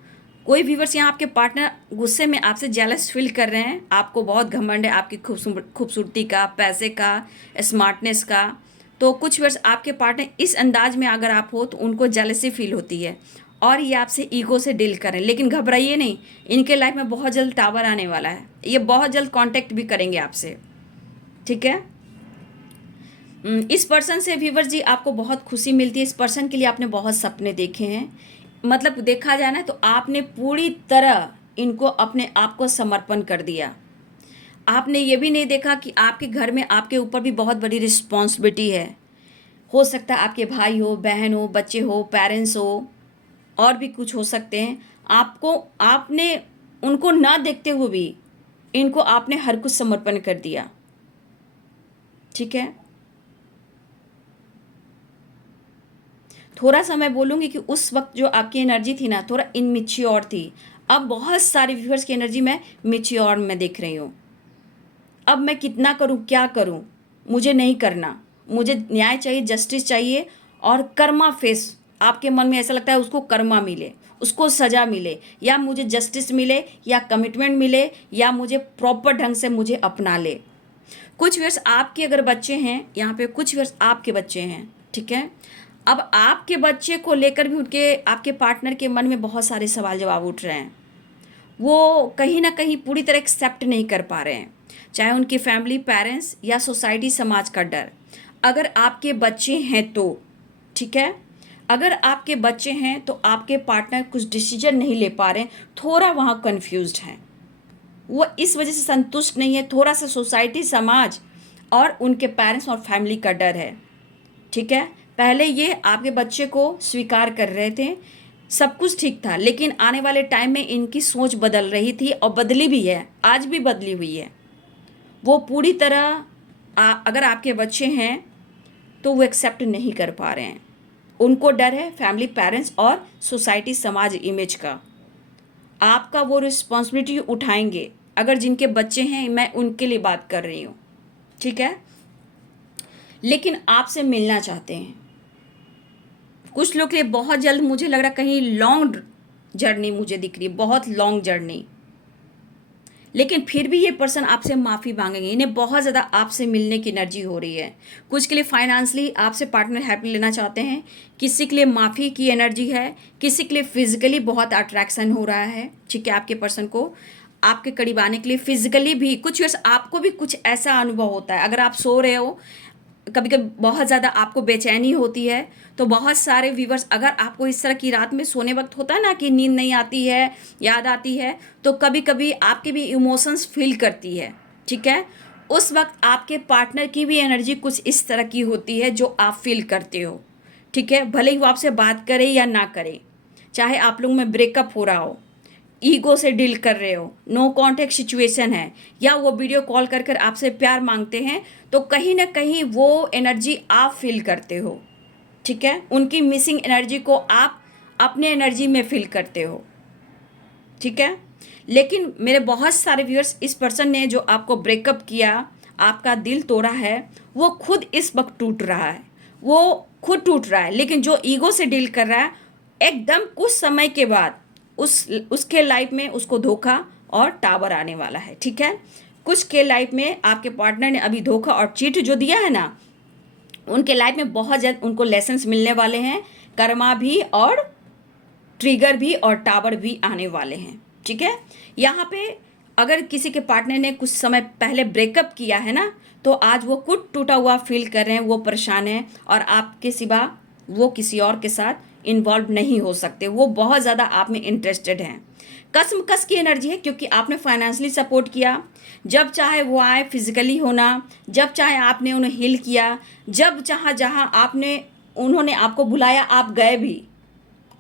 कोई व्यूअर्स यहाँ आपके पार्टनर गुस्से में आपसे जेलस फील कर रहे हैं, आपको बहुत घमंड है आपकी खूबसूरती का, पैसे का, स्मार्टनेस का, तो कुछ व्यूअर्स आपके पार्टनर इस अंदाज में अगर आप हो तो उनको जेलसी फील होती है और ये आपसे ईगो से डील करें। लेकिन घबराइए नहीं, इनके लाइफ में बहुत जल्द टावर आने वाला है, ये बहुत जल्द कांटेक्ट भी करेंगे आपसे, ठीक है। इस पर्सन से व्यूअर्स जी आपको बहुत खुशी मिलती है। इस पर्सन के लिए आपने बहुत सपने देखे हैं, मतलब देखा जाए ना तो आपने पूरी तरह इनको अपने आप को समर्पण कर दिया। आपने ये भी नहीं देखा कि आपके घर में आपके ऊपर भी बहुत बड़ी रिस्पॉन्सिबिलिटी है। हो सकता है आपके भाई हो, बहन हो, बच्चे हो, पेरेंट्स हो, और भी कुछ हो सकते हैं। आपने उनको ना देखते हुए भी इनको आपने हर कुछ समर्पण कर दिया, ठीक है। थोड़ा सा मैं बोलूँगी कि उस वक्त जो आपकी एनर्जी थी ना, थोड़ा इनमिच्योर थी। अब बहुत सारे व्यूअर्स की एनर्जी मैं मिच्योर में देख रही हूँ। अब मैं कितना करूँ, क्या करूँ, मुझे नहीं करना, मुझे न्याय चाहिए, जस्टिस चाहिए, और कर्मा फेस। आपके मन में ऐसा लगता है उसको कर्मा मिले, उसको सज़ा मिले, या मुझे जस्टिस मिले, या कमिटमेंट मिले, या मुझे प्रॉपर ढंग से मुझे अपना ले। कुछ व्यूअर्स आपके अगर बच्चे हैं यहाँ पे, कुछ व्यूअर्स आपके बच्चे हैं, ठीक है। अब आपके बच्चे को लेकर भी उनके आपके पार्टनर के मन में बहुत सारे सवाल जवाब उठ रहे हैं। वो कहीं ना कहीं पूरी तरह एक्सेप्ट नहीं कर पा रहे हैं, चाहे उनकी फैमिली, पेरेंट्स या सोसाइटी, समाज का डर। अगर आपके बच्चे हैं तो ठीक है, अगर आपके बच्चे हैं तो आपके पार्टनर कुछ डिसीजन नहीं ले पा रहे हैं, थोड़ा वहाँ कन्फ्यूज्ड हैं, वो इस वजह से संतुष्ट नहीं है। थोड़ा सा सोसाइटी, समाज और उनके पेरेंट्स और फैमिली का डर है, ठीक है। पहले ये आपके बच्चे को स्वीकार कर रहे थे, सब कुछ ठीक था, लेकिन आने वाले टाइम में इनकी सोच बदल रही थी और बदली भी है, आज भी बदली हुई है। वो पूरी तरह अगर आपके बच्चे हैं तो वो एक्सेप्ट नहीं कर पा रहे हैं। उनको डर है फैमिली, पेरेंट्स और सोसाइटी, समाज इमेज का। आपका वो रिस्पॉन्सिबिलिटी उठाएंगे। अगर जिनके बच्चे हैं, मैं उनके लिए बात कर रही हूँ, ठीक है, लेकिन आपसे मिलना चाहते हैं। कुछ लोग के लिए बहुत जल्द, मुझे लग रहा कहीं लॉन्ग जर्नी मुझे दिख रही है, बहुत लॉन्ग जर्नी, लेकिन फिर भी ये पर्सन आपसे माफ़ी मांगेंगे। इन्हें बहुत ज़्यादा आपसे मिलने की एनर्जी हो रही है। कुछ के लिए फाइनेंशियली आपसे पार्टनर हेल्प लेना चाहते हैं, किसी के लिए माफ़ी की एनर्जी है, किसी के लिए फिजिकली बहुत अट्रैक्शन हो रहा है। ठीक है, आपके पर्सन को आपके करीब आने के लिए फिजिकली भी कुछ व्यूअर्स आपको भी कुछ ऐसा अनुभव होता है। अगर आप सो रहे हो, कभी कभी बहुत ज़्यादा आपको बेचैनी होती है, तो बहुत सारे व्यूवर्स, अगर आपको इस तरह की रात में सोने वक्त होता है ना कि नींद नहीं आती है, याद आती है, तो कभी कभी आपके भी इमोशंस फील करती है। ठीक है, उस वक्त आपके पार्टनर की भी एनर्जी कुछ इस तरह की होती है जो आप फील करते हो। ठीक है, भले ही वो आपसे बात करे या ना करे, चाहे आप लोगों में ब्रेकअप हो रहा हो, ईगो से डील कर रहे हो, नो कांटेक्ट सिचुएशन है, या वो वीडियो कॉल कर कर आपसे प्यार मांगते हैं, तो कहीं ना कहीं वो एनर्जी आप फील करते हो। ठीक है, उनकी मिसिंग एनर्जी को आप अपने एनर्जी में फील करते हो। ठीक है, लेकिन मेरे बहुत सारे व्यूअर्स, इस पर्सन ने जो आपको ब्रेकअप किया, आपका दिल तोड़ा है, वो खुद इस वक्त टूट रहा है, वो खुद टूट रहा है। लेकिन जो ईगो से डील कर रहा है, एकदम कुछ समय के बाद उसके लाइफ में उसको धोखा और टावर आने वाला है। ठीक है, कुछ के लाइफ में आपके पार्टनर ने अभी धोखा और चीट जो दिया है ना, उनके लाइफ में बहुत जल्द उनको लेसन्स मिलने वाले हैं, कर्मा भी और ट्रिगर भी और टावर भी आने वाले हैं। ठीक है, यहाँ पे अगर किसी के पार्टनर ने कुछ समय पहले ब्रेकअप किया है ना, तो आज वो खुद टूटा हुआ फील कर रहे हैं, वो परेशान हैं, और आपके सिवा वो किसी और के साथ इन्वॉल्व नहीं हो सकते। वो बहुत ज़्यादा आप में इंटरेस्टेड हैं। कसमकस की एनर्जी है, क्योंकि आपने फाइनेंशियली सपोर्ट किया, जब चाहे वो आए, फिजिकली होना, जब चाहे आपने उन्हें हील किया, जब चाहा जहाँ आपने उन्होंने आपको बुलाया आप गए भी,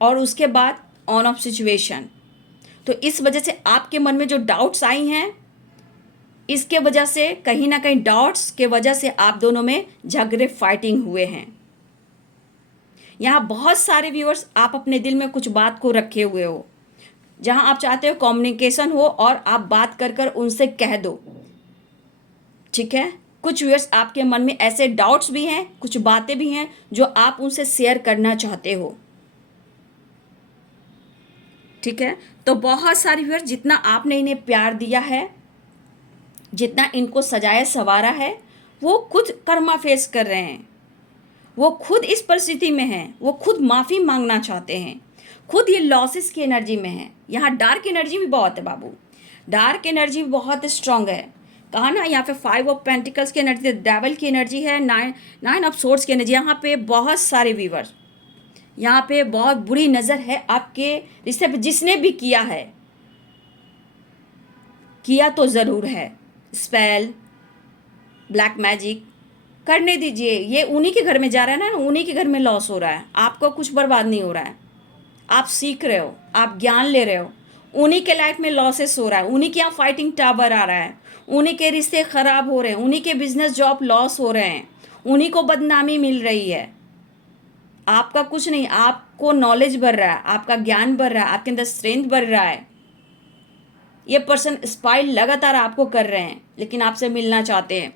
और उसके बाद ऑन ऑफ सिचुएशन। तो इस वजह से आपके मन में जो डाउट्स आई हैं, इसके वजह से कहीं ना कहीं डाउट्स के वजह से आप दोनों में झगड़े फाइटिंग हुए हैं। यहाँ बहुत सारे व्यूअर्स, आप अपने दिल में कुछ बात को रखे हुए हो, जहाँ आप चाहते हो कम्युनिकेशन हो और आप बात कर कर उनसे कह दो। ठीक है, कुछ व्यूअर्स आपके मन में ऐसे डाउट्स भी हैं, कुछ बातें भी हैं जो आप उनसे शेयर करना चाहते हो। ठीक है, तो बहुत सारी व्यूअर्स, जितना आपने इन्हें प्यार दिया है, जितना इनको सजाया संवारा है, वो खुद कर्मा फेस कर रहे हैं। वो खुद इस परिस्थिति में हैं, वो खुद माफ़ी मांगना चाहते हैं, खुद ये लॉसेस की एनर्जी में है। यहाँ डार्क एनर्जी भी बहुत है बाबू, डार्क एनर्जी भी बहुत स्ट्रांग है। कहा ना, यहाँ पे 5 ऑफ पेंटिकल्स की एनर्जी, डेविल की एनर्जी है, 9 ऑफ सोर्ड्स की एनर्जी। यहाँ पे बहुत सारे वीवर्स, यहाँ पे बहुत बुरी नज़र है आपके रिश्ते पे, जिसने भी किया है, किया तो ज़रूर है। स्पेल, ब्लैक मैजिक करने दीजिए, ये उन्हीं के घर में जा रहा है ना, उन्हीं के घर में लॉस हो रहा है, आपको कुछ बर्बाद नहीं हो रहा है। आप सीख रहे हो, आप ज्ञान ले रहे हो, उन्हीं के लाइफ में लॉसेस हो रहा है, उन्हीं के यहाँ फाइटिंग टावर आ रहा है, उन्हीं के रिश्ते खराब हो रहे हैं, उन्हीं के बिजनेस जॉब लॉस हो रहे हैं, उन्हीं को बदनामी मिल रही है। आपका कुछ नहीं, आपको नॉलेज बढ़ रहा है, आपका ज्ञान बढ़ रहा है, आपके अंदर स्ट्रेंथ बढ़ रहा है। ये पर्सन स्पाइल लगातार आपको कर रहे हैं, लेकिन आपसे मिलना चाहते हैं।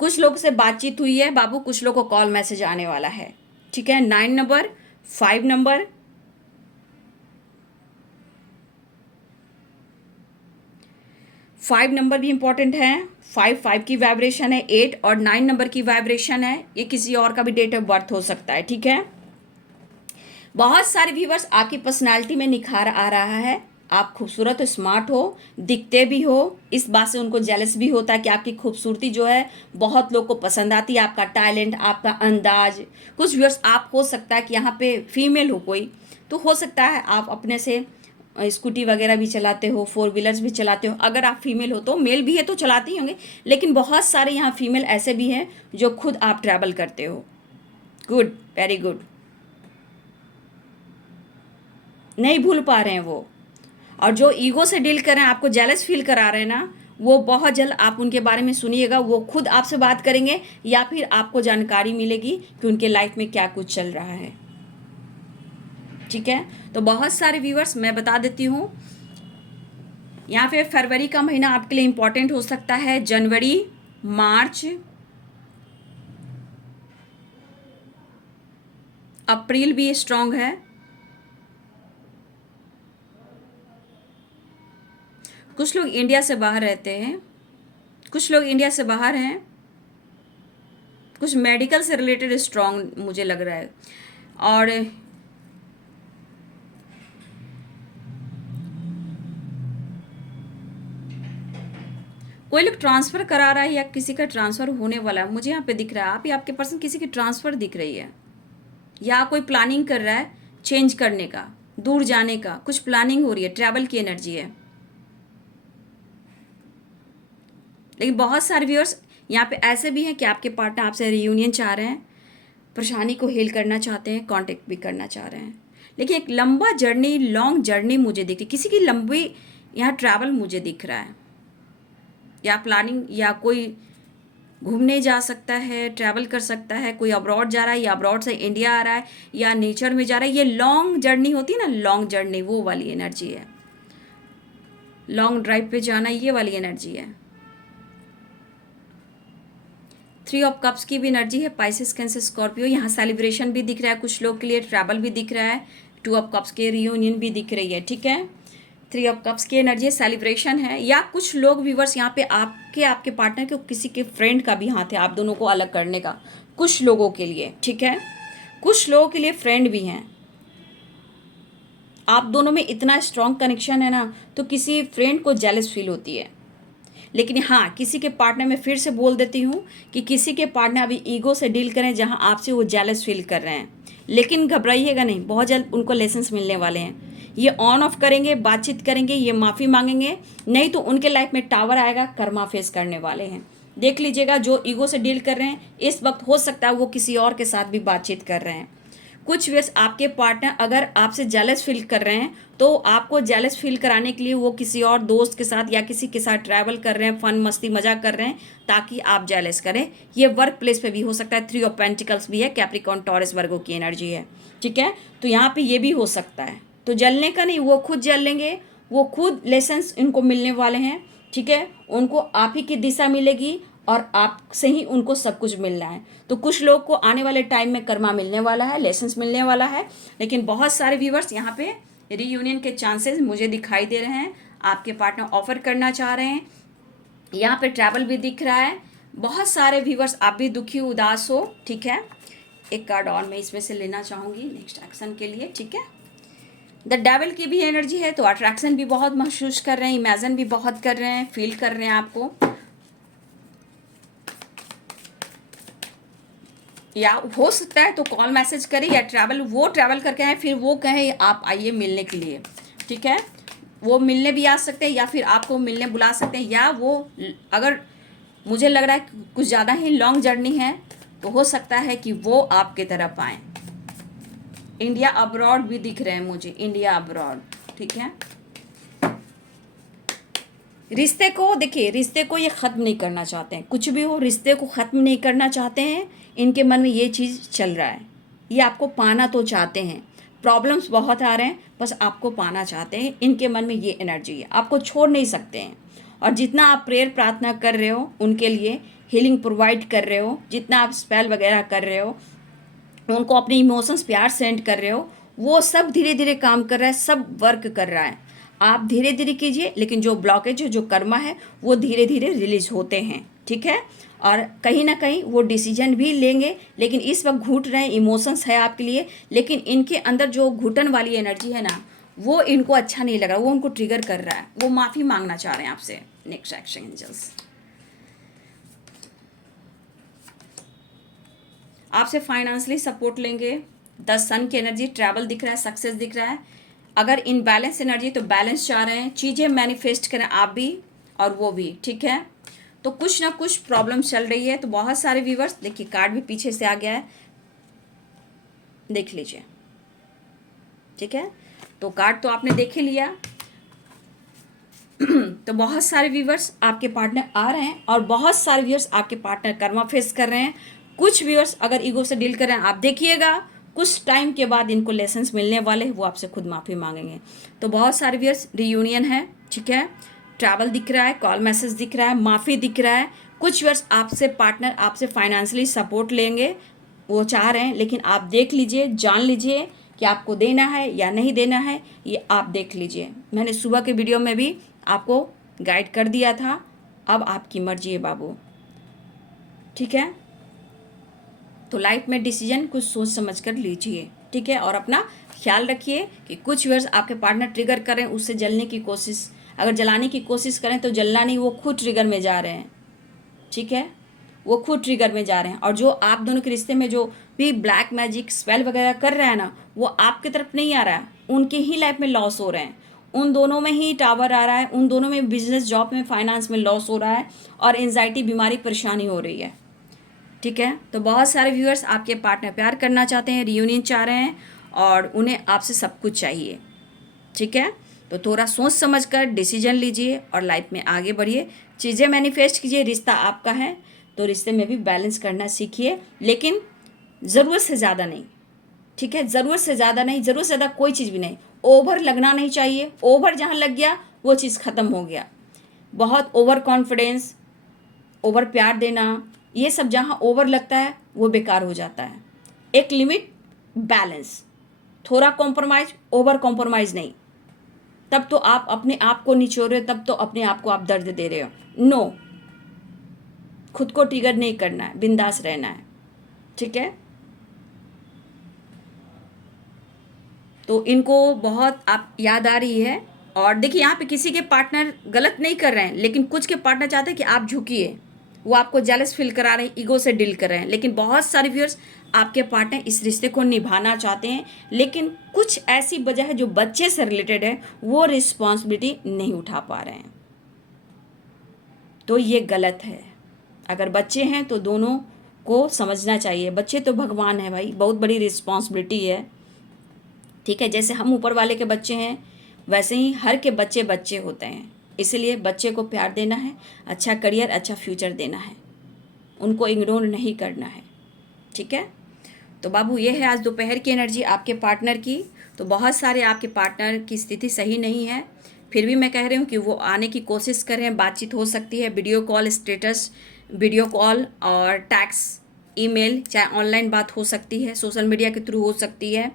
कुछ लोग से बातचीत हुई है बाबू, कुछ लोग को कॉल मैसेज आने वाला है। ठीक है, 9 नंबर, 5 नंबर, 5 नंबर भी इंपॉर्टेंट है। 5 की वाइब्रेशन है, 8 और 9 नंबर की वाइब्रेशन है। ये किसी और का भी डेट ऑफ बर्थ हो सकता है। ठीक है, बहुत सारे व्यूवर्स, आपकी पर्सनालिटी में निखार आ रहा है। आप खूबसूरत हो, स्मार्ट हो, दिखते भी हो, इस बात से उनको जेलस भी होता है कि आपकी खूबसूरती जो है बहुत लोग को पसंद आती है, आपका टैलेंट, आपका अंदाज। कुछ व्यूअर्स, आप हो सकता है कि यहाँ पे फीमेल हो कोई, तो हो सकता है आप अपने से स्कूटी वगैरह भी चलाते हो, 4 व्हीलर्स भी चलाते हो। अगर आप फीमेल हो, तो मेल भी है तो चलाते ही होंगे, लेकिन बहुत सारे यहाँ फीमेल ऐसे भी हैं जो खुद आप ट्रैवल करते हो। Good, very good. नहीं भूल पा रहे हैं वो, और जो ईगो से डील कर रहे हैं, आपको जेलस फील करा रहे हैं ना, वो बहुत जल्द आप उनके बारे में सुनिएगा। वो खुद आपसे बात करेंगे, या फिर आपको जानकारी मिलेगी कि उनके लाइफ में क्या कुछ चल रहा है। ठीक है, तो बहुत सारे व्यूअर्स, मैं बता देती हूँ, यहाँ पे फरवरी का महीना आपके लिए इम्पोर्टेंट हो सकता है। जनवरी, मार्च, अप्रैल भी स्ट्रांग है। कुछ लोग इंडिया से बाहर रहते हैं, कुछ लोग इंडिया से बाहर हैं, कुछ मेडिकल से रिलेटेड स्ट्रॉन्ग मुझे लग रहा है। और कोई लोग ट्रांसफ़र करा रहा है या किसी का ट्रांसफ़र होने वाला है, मुझे यहाँ पे दिख रहा है। आप या आपके पर्सन किसी की ट्रांसफ़र दिख रही है, या कोई प्लानिंग कर रहा है चेंज करने का, दूर जाने का, कुछ प्लानिंग हो रही है, ट्रैवल की एनर्जी है। लेकिन बहुत सारे व्यूअर्स यहाँ पे ऐसे भी हैं कि आपके पार्टनर आपसे रियूनियन चाह रहे हैं, परेशानी को हेल करना चाहते हैं, कांटेक्ट भी करना चाह रहे हैं। लेकिन एक लंबा जर्नी, लॉन्ग जर्नी मुझे दिख रही, किसी की लंबी यहाँ ट्रैवल मुझे दिख रहा है, या प्लानिंग, या कोई घूमने जा सकता है, ट्रैवल कर सकता है, कोई अब्रॉड जा रहा है या अब्रॉड से इंडिया आ रहा है या नेचर में जा रहा है। ये लॉन्ग जर्नी होती है ना, लॉन्ग जर्नी, वो वाली एनर्जी है। लॉन्ग ड्राइव पे जाना, ये वाली एनर्जी है। 3 ऑफ कप्स की भी एनर्जी है, पाइसेस, कैंसर, स्कॉर्पियो। यहाँ सेलिब्रेशन भी दिख रहा है कुछ लोग के लिए, ट्रैवल भी दिख रहा है, 2 ऑफ कप्स के रियूनियन भी दिख रही है, ठीक है। 3 ऑफ कप्स की एनर्जी सेलिब्रेशन है, या कुछ लोग व्यूवर्स यहाँ पे आपके पार्टनर के किसी के फ्रेंड का भी हाथ है आप दोनों को अलग करने का, कुछ लोगों के लिए, ठीक है। कुछ लोगों के लिए फ्रेंड भी हैं, आप दोनों में इतना स्ट्रॉन्ग कनेक्शन है ना, तो किसी फ्रेंड को जेलस फील होती है। लेकिन हाँ, किसी के पार्टनर में फिर से बोल देती हूँ कि किसी के पार्टनर अभी ईगो से डील करें, जहाँ आपसे वो जेलस फील कर रहे हैं। लेकिन घबराइएगा नहीं, बहुत जल्द उनको लेसन्स मिलने वाले हैं। ये ऑन ऑफ करेंगे, बातचीत करेंगे, ये माफ़ी मांगेंगे, नहीं तो उनके लाइफ में टावर आएगा, कर्मा फेस करने वाले हैं। देख लीजिएगा, जो ईगो से डील कर रहे हैं इस वक्त हो सकता है वो किसी और के साथ भी बातचीत कर रहे हैं। कुछ व्यर्स आपके पार्टनर अगर आपसे जेलस फील कर रहे हैं, तो आपको जेलस फील कराने के लिए वो किसी और दोस्त के साथ या किसी के साथ ट्रैवल कर रहे हैं, फन मस्ती मजाक कर रहे हैं, ताकि आप जेलस करें। ये वर्क प्लेस पे भी हो सकता है। 3 ऑफ पेंटिकल्स भी है, कैप्रिकॉर्न, टॉरस, वर्गो की एनर्जी है, ठीक है। तो यहाँ पे ये भी हो सकता है। तो जलने का नहीं, वो खुद जल लेंगे, वो खुद लेसन्स इनको मिलने वाले हैं, ठीक है। उनको आप ही की दिशा मिलेगी और आपसे ही उनको सब कुछ मिलना है। तो कुछ लोग को आने वाले टाइम में कर्मा मिलने वाला है, लेसन्स मिलने वाला है। लेकिन बहुत सारे व्यूवर्स यहाँ पे रीयूनियन के चांसेस मुझे दिखाई दे रहे हैं, आपके पार्टनर ऑफर करना चाह रहे हैं। यहाँ पे ट्रैवल भी दिख रहा है। बहुत सारे व्यूवर्स आप भी दुखी उदास हो, ठीक है। एक कार्ड और मैं इसमें से लेना चाहूँगी नेक्स्ट एक्शन के लिए, ठीक है। द डेविल की भी एनर्जी है, तो अट्रैक्शन भी बहुत महसूस कर रहे हैं, इमेजिन भी बहुत कर रहे हैं, फील कर रहे हैं आपको, या हो सकता है तो कॉल मैसेज करें, या वो ट्रैवल करके आए, फिर वो कहें आप आइए मिलने के लिए, ठीक है। वो मिलने भी आ सकते हैं, या फिर आपको मिलने बुला सकते हैं, या वो अगर मुझे लग रहा है कि कुछ ज़्यादा ही लॉन्ग जर्नी है, तो हो सकता है कि वो आपके तरफ आए। इंडिया अब्रॉड भी दिख रहे हैं मुझे, इंडिया अब्रॉड, ठीक है। रिश्ते को देखिए, रिश्ते को ये ख़त्म नहीं करना चाहते हैं, कुछ भी हो रिश्ते को ख़त्म नहीं करना चाहते हैं। इनके मन में ये चीज़ चल रहा है, ये आपको पाना तो चाहते हैं। प्रॉब्लम्स बहुत आ रहे हैं, बस आपको पाना चाहते हैं। इनके मन में ये एनर्जी है, आपको छोड़ नहीं सकते हैं। और जितना आप प्रेयर प्रार्थना कर रहे हो उनके लिए, हीलिंग प्रोवाइड कर रहे हो, जितना आप स्पेल वगैरह कर रहे हो, उनको अपने इमोशंस प्यार सेंड कर रहे हो, वो सब धीरे धीरे काम कर रहा है, सब वर्क कर रहा है। आप धीरे धीरे कीजिए, लेकिन जो ब्लॉकेज जो कर्मा है वो धीरे धीरे रिलीज होते हैं, ठीक है। और कहीं ना कहीं वो डिसीजन भी लेंगे, लेकिन इस वक्त घुट रहे हैं, इमोशंस है आपके लिए, लेकिन इनके अंदर जो घुटन वाली एनर्जी है ना, वो इनको अच्छा नहीं लग रहा, वो उनको ट्रिगर कर रहा है, वो माफ़ी मांगना चाह रहे हैं आपसे। नेक्स्ट एक्शन एंजल्स आपसे फाइनेंशियली सपोर्ट लेंगे। 10 सन की एनर्जी, ट्रैवल दिख रहा है, सक्सेस दिख रहा है। अगर इनबैलेंस एनर्जी तो बैलेंस चाह रहे हैं, चीज़ें मैनिफेस्ट करें आप भी और वो भी, ठीक है। तो कुछ ना कुछ प्रॉब्लम चल रही है। तो बहुत सारे व्यूवर्स, देखिए कार्ड भी पीछे से आ गया है, देख लीजिए, ठीक है। तो कार्ड तो आपने देख ही लिया। तो बहुत सारे व्यूवर्स आपके पार्टनर आ रहे हैं, और बहुत सारे व्यूवर्स आपके पार्टनर कर्मा फेस कर रहे हैं। कुछ व्यूअर्स अगर ईगो से डील कर रहे हैं, आप देखिएगा कुछ टाइम के बाद इनको लेसन्स मिलने वाले हैं, वो आपसे खुद माफ़ी मांगेंगे। तो बहुत सारे व्यूअर्स रियूनियन है, ठीक है। ट्रैवल दिख रहा है, कॉल मैसेज दिख रहा है, माफ़ी दिख रहा है। कुछ व्यूअर्स आपसे पार्टनर आपसे फाइनेंशियली सपोर्ट लेंगे, वो चाह रहे हैं, लेकिन आप देख लीजिए, जान लीजिए कि आपको देना है या नहीं देना है, ये आप देख लीजिए। मैंने सुबह के वीडियो में भी आपको गाइड कर दिया था, अब आपकी मर्जी है बाबू, ठीक है। तो लाइफ में डिसीजन कुछ सोच समझ कर लीजिए, ठीक है। और अपना ख्याल रखिए कि कुछ व्यूअर्स आपके पार्टनर ट्रिगर करें, उससे जलने की कोशिश, अगर जलाने की कोशिश करें तो जलना नहीं, वो खुद ट्रिगर में जा रहे हैं, ठीक है। वो खुद ट्रिगर में जा रहे हैं। और जो आप दोनों के रिश्ते में जो भी ब्लैक मैजिक स्पेल वगैरह कर रहा है ना, वो आपकी तरफ नहीं आ रहा है, उनके ही लाइफ में लॉस हो रहे हैं। उन दोनों में ही टावर आ रहा है, उन दोनों में बिजनेस, जॉब में, फाइनेंस में लॉस हो रहा है और एंजाइटी, बीमारी, परेशानी हो रही है, ठीक है। तो बहुत सारे व्यूअर्स आपके पार्टनर प्यार करना चाहते हैं, रियूनियन चाह रहे हैं और उन्हें आपसे सब कुछ चाहिए, ठीक है। तो थोड़ा सोच समझ कर डिसीजन लीजिए और लाइफ में आगे बढ़िए, चीज़ें मैनिफेस्ट कीजिए। रिश्ता आपका है तो रिश्ते में भी बैलेंस करना सीखिए, लेकिन ज़रूरत से ज़्यादा नहीं, ठीक है। ज़रूरत से ज़्यादा नहीं, ज़रूरत से ज़्यादा कोई चीज़ भी नहीं, ओवर लगना नहीं चाहिए। ओवर जहाँ लग गया वो चीज़ ख़त्म हो गया। बहुत ओवर कॉन्फिडेंस, ओवर प्यार देना, ये सब जहाँ ओवर लगता है वो बेकार हो जाता है। एक लिमिट, बैलेंस, थोड़ा कॉम्प्रोमाइज़, ओवर कॉम्प्रोमाइज़ नहीं, तब तो आप अपने आप को निचोड़ रहे हो, तब तो अपने आप को आप दर्द दे रहे हो। नो, खुद को ट्रिगर नहीं करना है, बिंदास रहना है, ठीक है। तो इनको बहुत आप याद आ रही है। और देखिए यहाँ पे किसी के पार्टनर गलत नहीं कर रहे हैं, लेकिन कुछ के पार्टनर चाहते हैं कि आप झुकिए, वो आपको जेलस फील करा रहे हैं, ईगो से डील कर रहे हैं। लेकिन बहुत सारे व्यूअर्स आपके पार्टनर इस रिश्ते को निभाना चाहते हैं, लेकिन कुछ ऐसी वजह है जो बच्चे से रिलेटेड है, वो रिस्पॉन्सिबिलिटी नहीं उठा पा रहे हैं, तो ये गलत है। अगर बच्चे हैं तो दोनों को समझना चाहिए, बच्चे तो भगवान है भाई, बहुत बड़ी रिस्पॉन्सिबिलिटी है, ठीक है। जैसे हम ऊपर वाले के बच्चे हैं, वैसे ही हर के बच्चे बच्चे होते हैं। इसलिए बच्चे को प्यार देना है, अच्छा करियर, अच्छा फ्यूचर देना है, उनको इग्नोर नहीं करना है, ठीक है। तो बाबू ये है आज दोपहर की एनर्जी आपके पार्टनर की। तो बहुत सारे आपके पार्टनर की स्थिति सही नहीं है, फिर भी मैं कह रही हूँ कि वो आने की कोशिश करें, बातचीत हो सकती है, video call, status video call और टैक्स, ईमेल, चाहे ऑनलाइन बात हो सकती है, सोशल मीडिया के थ्रू हो सकती है।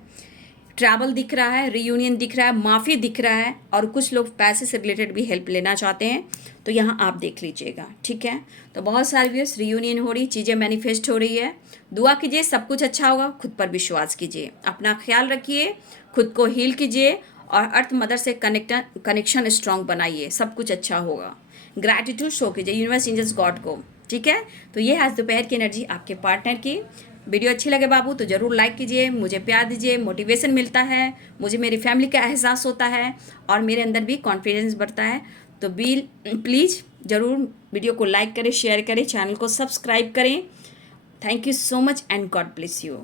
ट्रैवल दिख रहा है, रियूनियन दिख रहा है, माफ़ी दिख रहा है, और कुछ लोग पैसे से रिलेटेड भी हेल्प लेना चाहते हैं, तो यहाँ आप देख लीजिएगा, ठीक है। तो बहुत सारे व्यूअर्स रियूनियन हो रही, चीज़ें मैनिफेस्ट हो रही है, दुआ कीजिए, सब कुछ अच्छा होगा। खुद पर विश्वास कीजिए, अपना ख्याल रखिए, खुद को हील कीजिए और अर्थ मदर से कनेक्शन स्ट्रांग बनाइए, सब कुछ अच्छा होगा। ग्रैटिट्यूड शो कीजिए यूनिवर्स, एंजल्स, गॉड को, ठीक है। तो ये आज दोपहर की एनर्जी आपके पार्टनर की। वीडियो अच्छी लगे बाबू तो ज़रूर लाइक कीजिए, मुझे प्यार दीजिए, मोटिवेशन मिलता है, मुझे मेरी फैमिली का एहसास होता है और मेरे अंदर भी कॉन्फिडेंस बढ़ता है। तो प्लीज़ ज़रूर वीडियो को लाइक करें, शेयर करें, चैनल को सब्सक्राइब करें। Thank you so much and God bless you.